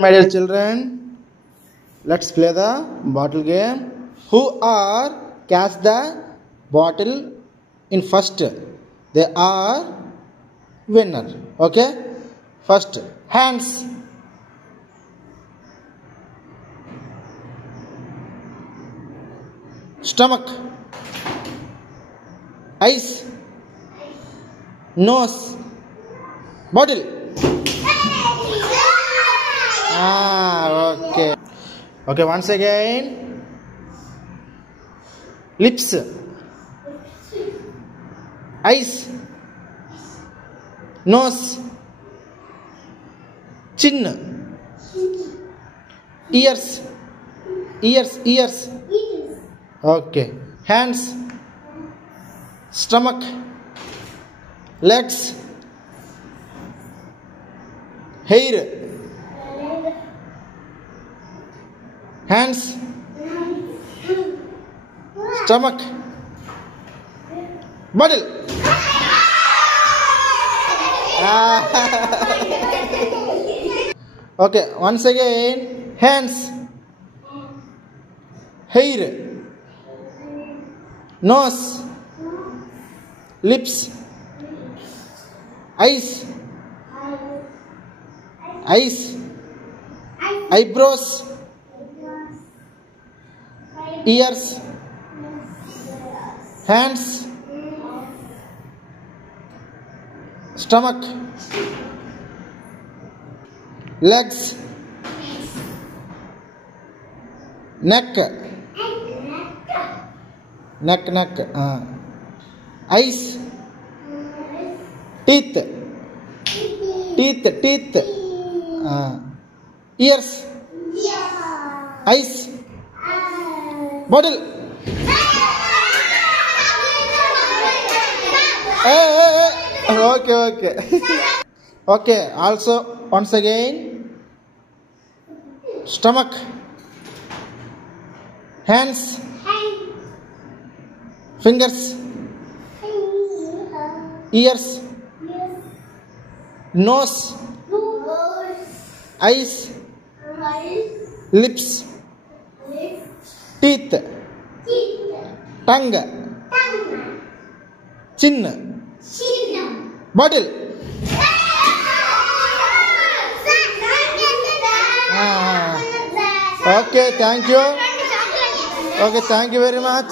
My dear children, let's play the bottle game. Who are catch the bottle in first? They are winner. Okay. First, hands. Stomach. Eyes. Nose. Bottle. Okay. Okay, once again. Lips. Eyes. Nose. Chin. Ears. Ears. Okay. Hands. Stomach. Legs. Hair. Hands. Stomach. Bottle. Okay, once again. Hands. Hair. Nose. Lips. Eyes. Eyebrows. Ears. Hands. Stomach. Legs. Neck. Eyes. Teeth. Ears. Eyes. Bottle. Okay. Okay, also once again. Stomach. Hands. Fingers. Ears. Nose. Eyes. Lips. Teeth. Tongue. Chin. Bottle. Okay, thank you. Okay, thank you very much.